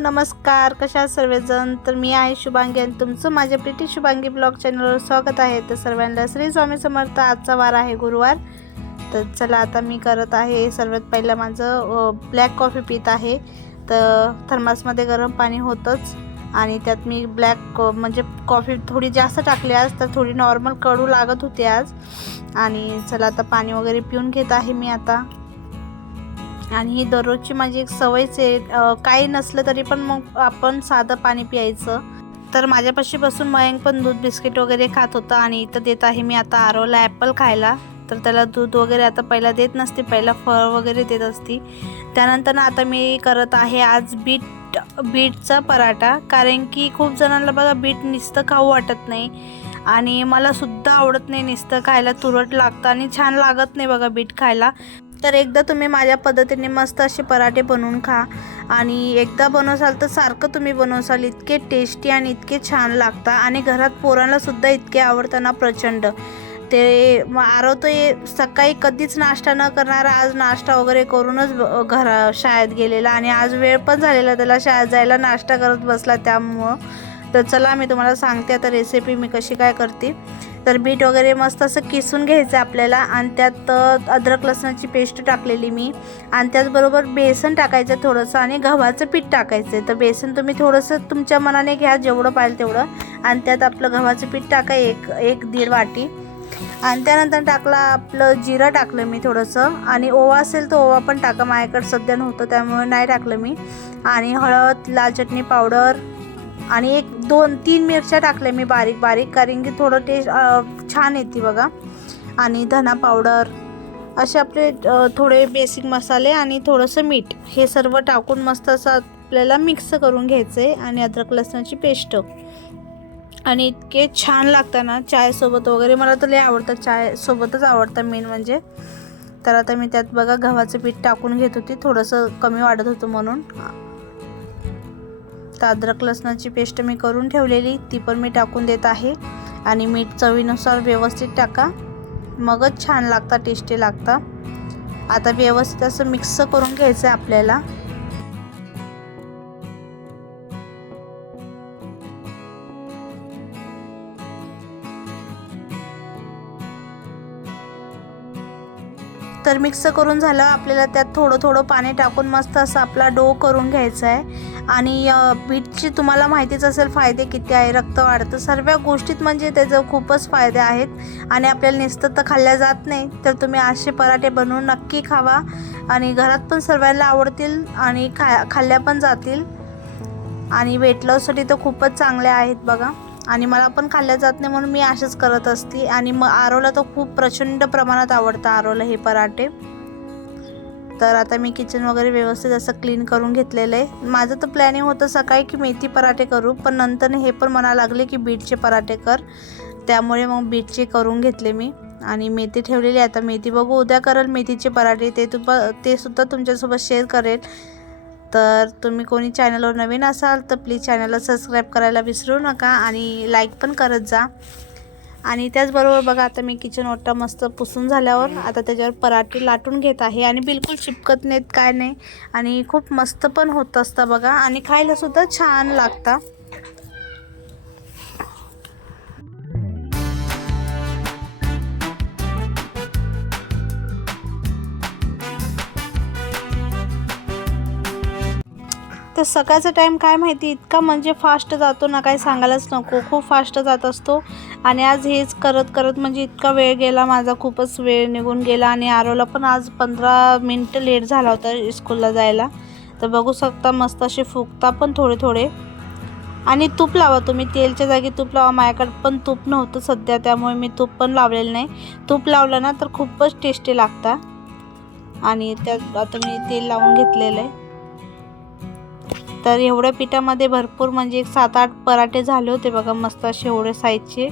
नमस्कार, कशा आहात सर्वजण. तर मी आहे शुभांगी आणि तुमचं माझ्या प्रीती शुभांगी ब्लॉग चॅनलवर स्वागत आहे. तर सर्वांना श्री स्वामी समर्थ. आजचा वार आहे गुरुवार. तर चला आता मी करत आहे सर्वात पहिलं माझं ब्लॅक कॉफी पीत आहे. तर थर्मासमध्ये गरम पाणी होतंच आणि त्यात मी ब्लॅक म्हणजे कॉफी थोडी जास्त टाकली आज, तर थोडी नॉर्मल कडू लागत होती आज. आणि चला आता पाणी वगैरे पिऊन घेत आहे मी आता. आणि ही दररोजची माझी एक सवयच आहे, काही नसलं तरी पण मग आपण साधं पाणी प्यायचं. तर माझ्यापाशी बसून मयंक पण दूध बिस्किट वगैरे खात होता आणि इथं देत आहे मी आता आरोला ॲपल खायला. तर त्याला दूध वगैरे आता पहिला देत नसते, पहिला फळ वगैरे देत असती. त्यानंतर ना आता मी करत आहे आज बीटचा पराठा, कारण की खूप जणांना बघा बीट नुसतं खाऊ वाटत नाही आणि मला सुद्धा आवडत नाही, नुसतं खायला तुरट लागतं आणि छान लागत नाही बघा बीट खायला. तर एकदा तुम्ही माझ्या पद्धतीने मस्त असे पराठे बनवून खा आणि एकदा बनवसाल तर सारखं तुम्ही बनवसाल. इतके टेस्टी आणि इतके छान लागतात आणि घरात पोरांना सुद्धा इतके आवडताना प्रचंड. ते आरव तर सकाळी कधीच नाश्ता न करणारा आज नाश्ता वगैरे करूनच शाळेत गेलेला आणि आज वेळ पण झालेला त्याला शाळेत जायला, नाश्ता करत बसला त्यामुळं. तर चला मी तुम्हाला सांगते आता रेसिपी मी कशी काय करते. तर बीट वगैरे मस्त असं किसून घ्यायचं आपल्याला आणि त्यात अद्रक लसणाची पेस्ट टाकलेली मी आणि त्याचबरोबर बेसन टाकायचं थोडंसं आणि गव्हाचं पीठ टाकायचं. तर बेसन तुम्ही थोडंसं तुमच्या मनाने घ्या, जेवढं पाहिजे तेवढं. आणि त्यात आपलं गव्हाचं पीठ टाका एक दीड वाटी. आणि त्यानंतर टाकलं आपलं जिरं टाकलं मी थोडंसं आणि ओवा असेल तर ओवा पण टाका. माझ्याकडे सध्या नव्हतं त्यामुळे नाही टाकलं मी. आणि हळद, लाल चटणी पावडर आणि 1-2-3 मिरच्या टाकल्या मी बारीक बारीक, कारण की थोडं टेस्ट छान येते बघा. आणि धना पावडर असे आपले थोडे बेसिक मसाले आणि थोडंसं मीठ, हे सर्व टाकून मस्त असं आपल्याला मिक्स करून घ्यायचं आहे. आणि अद्रक लसणाची पेस्ट आणि इतके छान लागतं ना चायसोबत वगैरे, मला तर लय आवडतं, चायसोबतच आवडतं मेन म्हणजे. तर आता मी त्यात बघा गव्हाचं पीठ टाकून घेत होती, थोडंसं कमी वाढत होतं म्हणून. तर अद्रक लसणाची पेस्ट मी करून ठेवलेली ती पण मी टाकून देत आहे. आणि मीठ चवीनुसार व्यवस्थित टाका, मगच छान लागतं, टेस्टी लागतं. आता व्यवस्थित असं मिक्स करून घ्यायचं आहे आपल्याला. तर मिक्स करून झालं, आपल्याला त्यात थोडं थोडं पाणी टाकून मस्त असं आपला डो करून घ्यायचा आहे. आणि बीटची तुम्हाला माहितीच असेल फायदे किती आहे, रक्त वाढतं, सर्व गोष्टीत म्हणजे त्याचं खूपच फायदे आहेत. आणि आपल्याला नुसतं तर खाल्ल्या जात नाही, तर तुम्ही असे पराठे बनवून नक्की खावा आणि घरात पण सर्वांना आवडतील आणि खाल्ल्या पण जातील. आणि वेट लॉससाठी तर खूपच चांगले आहेत बघा. आणि मला पण खाल्ल्या जात नाही म्हणून मी असेच करत असते. आणि मग आरोला तर खूप प्रचंड प्रमाणात आवडतं आरोला हे पराठे. तर आता मी किचन वगैरे व्यवस्थित असं क्लीन करून घेतलेलं आहे. माझं तर प्लॅनिंग होतं सकाळी की मेथी पराठे करू, पण नंतर हे पण म्हणायला लागले की बीटचे पराठे कर, त्यामुळे मग बीटचे करून घेतले मी. आणि मेथी ठेवलेली, आता मेथी बघू उद्या करेल मेथीचे पराठे, ते सुद्धा तुमच्यासोबत शेअर करेल. तर तुम्ही कोणी चॅनलवर नवीन असाल तर प्लीज चॅनलला सबस्क्राईब करायला विसरू नका आणि लाईक पण करत जा. आणि त्याचबरोबर बघा आता मी किचन ओटा मस्त पुसून झाल्यावर आता त्याच्यावर पराठे लाटून घेत आहे आणि बिलकुल चिपकत नाहीत, काय नाही. आणि खूप मस्त पण होत असतं बघा आणि खायलासुद्धा छान लागतं. तर सकाळचा टाईम काय माहिती इतका म्हणजे फास्ट जातो ना, काय सांगायलाच नको, खूप फास्ट जात असतो. आणि आज हेच करत करत म्हणजे इतका वेळ गेला माझा, खूपच वेळ निघून गेला. आणि आरोला पण आज 15 मिनटं लेट झाला होता स्कूलला जायला. तर बघू शकता मस्त असे फुगता पण थोडे थोडे. आणि तूप लावा तुम्ही, तेलच्या जागी तूप लावा. माझ्याकडे पण तूप नव्हतं सध्या, त्यामुळे मी तूप पण लावलेलं नाही. तूप लावलं ना तर खूपच टेस्टी लागतं. आणि त्यात आता मी तेल लावून घेतलेलं आहे. तर एवढ्या पिठामध्ये भरपूर म्हणजे 7-8 पराठे झाले होते बघा, मस्त असे एवढे साईजचे.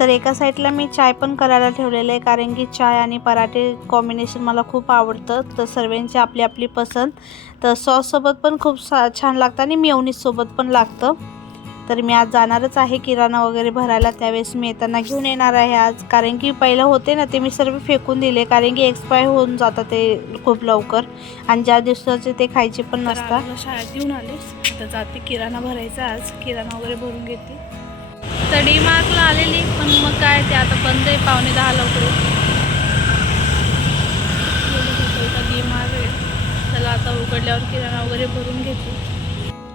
तर एका साईडला मी चाय पण करायला ठेवलेलं आहे, कारण की चाय आणि पराठे कॉम्बिनेशन मला खूप आवडतं. तर सर्वांची आपली आपली पसंत. तर सॉससोबत पण खूप छान लागतं आणि मेयोनीजसोबत पण लागतं. तर मी आज जाणारच आहे किराणा वगैरे भरायला. त्यावेळेस मी येताना घेऊन येणार आहे आज, कारण की पहिलं होते ना ते मी सर्व फेकून दिले, कारण की एक्सपायर होऊन जातात ते खूप लवकर आणि ज्या दिवसाचे ते खायचे पण नसतात. शाळेत घेऊन आले, आता जाते किराणा भरायचा. आज किराणा वगैरे भरून घेते. तर डीमार्टला आलेली, पण मग काय ते आता बंद आहे 9:45 लवकर. डीमार्ट आहे, त्याला आता उघडल्यावर किराणा वगैरे भरून घेते.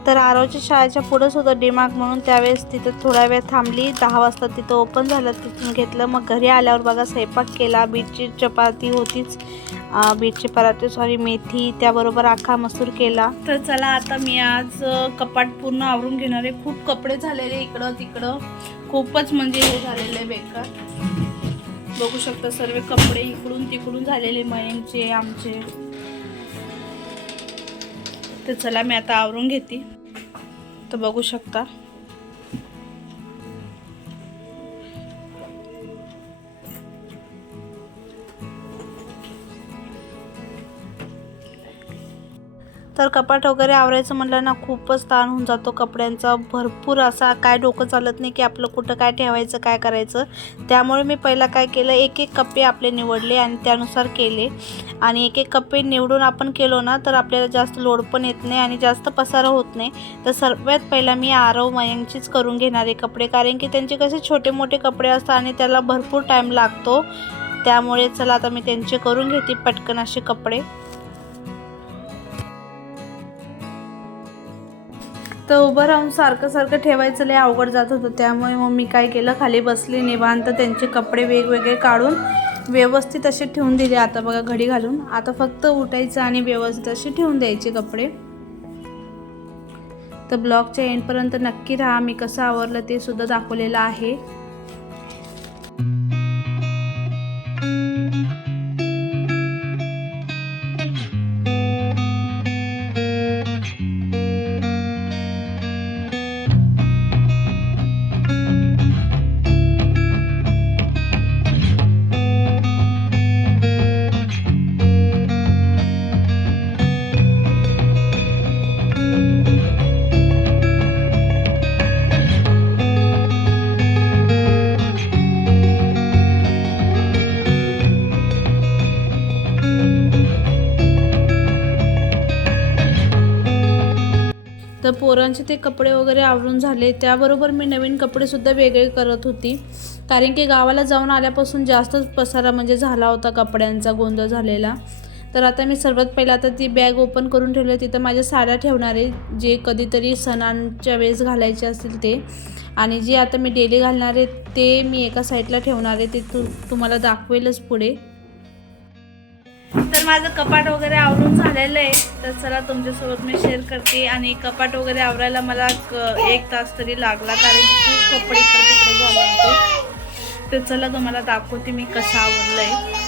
तर आरवच्या शाळेच्या पुढंच होतं डीमार्ट म्हणून, त्यावेळेस तिथं थोडा वेळ थांबली. 10 वाजता तिथं ओपन झालं, तिथून घेतलं. मग घरी आल्यावर बघा स्वयंपाक केला. बीटची चपाती होतीच, बीटचे पराठे मेथी, त्याबरोबर आखा मसूर केला. तर चला आता मी आज कपाट पूर्ण आवरून घेणार आहे. खूप कपडे झालेले इकडं तिकडं, खूपच म्हणजे हे झालेलं आहे बेकार. बघू शकता सर्व कपडे इकडून तिकडून झालेले, मयंकचे आमचे. तर चला मी आता आवरून घेते. तर बघू शकता तर कपाट वगैरे आवरायचं म्हटलं ना खूपच ताण होऊन जातो कपड्यांचा. भरपूर असा काय डोकं चालत नाही की आपलं कुठं काय ठेवायचं काय करायचं. त्यामुळे मी पहिला काय केलं, एक एक कप्पे आपले निवडले आणि त्यानुसार केले. आणि एक एक कप्पे निवडून आपण केलो ना तर आपल्याला जास्त लोड पण येत नाही आणि जास्त पसारा होत नाही. तर सर्वात पहिला मी आरव मयंकचीच करून घेणारे कपडे, कारण की त्यांचे कसे छोटे मोठे कपडे असतात आणि त्याला भरपूर टाईम लागतो. त्यामुळे चला आता मी त्यांचे करून घेते पटकन असे कपडे. तर उभं राहून सारखं सारखं ठेवायचं लय अवघड जात होतं. त्यामुळे मग मी काय केलं, खाली बसले निवांत, त्यांचे कपडे वेगवेगळे काढून व्यवस्थित असे ठेवून दिले. आता बघा घडी घालून, आता फक्त उठायचं आणि व्यवस्थित असे ठेवून द्यायचे कपडे. तर ब्लॉगच्या एंडपर्यंत नक्की राहा, मी कसं आवरलं ते सुद्धा दाखवलेलं आहे. तर पोरांचे ते कपडे वगैरे आवरून झाले. त्याबरोबर मी नवीन कपडेसुद्धा वेगळे करत होती, कारण की गावाला जाऊन आल्यापासून जास्तच पसारा म्हणजे झाला होता, कपड्यांचा गोंधळ झालेला. तर आता मी सर्वात पहिला आता ती बॅग ओपन करून ठेवली. तिथं माझ्या साड्या ठेवणार आहे, जे कधीतरी सणांच्या वेळेस घालायचे असतील ते, आणि जे आता मी डेली घालणार आहे ते मी एका साईडला ठेवणार आहे. ते तुम्हाला दाखवेलच पुढे. तर माझं कपाट वगैरे आवरून झालेलं आहे. तर चला तुमच्यासोबत मी शेअर करते. आणि कपाट वगैरे आवरायला मला 1 तास तरी लागला, कारण की खूप कपडे इकडे तिकडे झाले होते. तर चला तुम्हाला दाखवते मी कसं आवरलं आहे.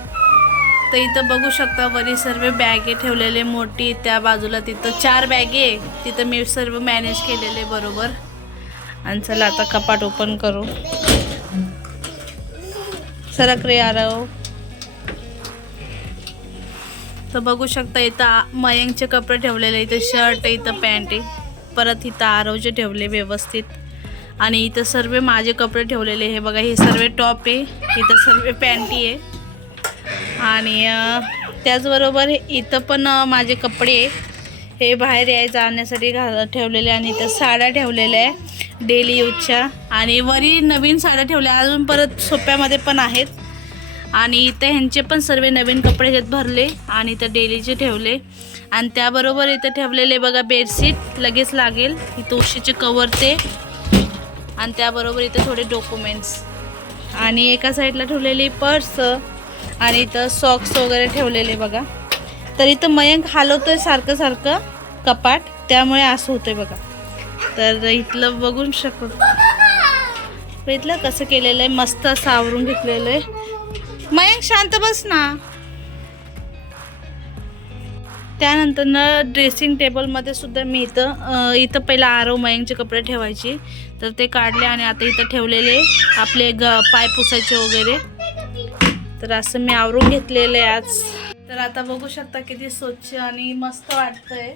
तर इथं बघू शकता वरी सर्व बॅगे ठेवलेले मोठी, त्या बाजूला तिथं 4 बॅगे, तिथं मी सर्व मॅनेज केलेले बरोबर. आणि चला आता कपाट ओपन करू. सरक रे आरव. तर बघू शकता इथं मयंकचे कपडे ठेवलेले, इथं शर्ट आहे, इथं पॅन्ट आहे, परत इथं आरवचे ठेवले व्यवस्थित. आणि इथं सर्व माझे कपडे ठेवलेले. हे बघा, हे सर्व टॉप आहे, इथं सर्व पॅन्टी आहे. आणि त्याचबरोबर इथं पण माझे कपडे हे बाहेर जाण्यासाठी ठेवलेले. आणि इथं साड्या ठेवलेल्या आहे डेली यूजच्या, आणि वरी नवीन साड्या ठेवल्या अजून, परत सोप्यामध्ये पण आहेत. आणि इथं ह्यांचे पण सर्व नवीन कपडे घेत भरले आणि इथं डेलीचे ठेवले. आणि त्याबरोबर इथं ठेवलेले बघा बेडशीट, लगेच लागेल, इथं उशीचे कवर ते, आणि त्याबरोबर इथं थोडे डॉक्युमेंट्स, आणि एका साईडला ठेवलेली पर्स, आणि इथं सॉक्स वगैरे ठेवलेले बघा. तर इथं मयंक हलवतोय सारखं सारखं कपाट, त्यामुळे असं होतंय बघा. तर इथलं बघून इथलं कसं केलेलं आहे, मस्त असं आवरून घेतलेलं आहे. मयंक शांत बस ना. त्यानंतर ड्रेसिंग टेबलमध्ये सुद्धा मी इथं पहिला आरव मयंकचे कपडे ठेवायचे, तर ते काढले आणि आता इथं ठेवलेले आपले पाय पुसायचे वगैरे. तर असं मी आवरून घेतलेलं आहे आज. तर आता बघू शकता किती स्वच्छ आणि मस्त वाटतंय.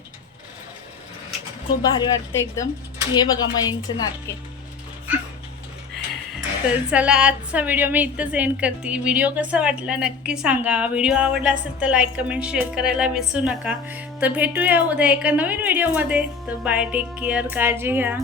खूप भारी वाटतं एकदम. हे बघा मयंकचे नाटके. तर चला आजचा व्हिडिओ मी इथंच एंड करते. व्हिडिओ कसा वाटला नक्की सांगा. व्हिडिओ आवडला असेल तर लाईक कमेंट शेअर करायला विसरू नका. तर भेटूया उद्या एका नवीन व्हिडिओमध्ये. तर बाय, टेक केअर, काळजी घ्या.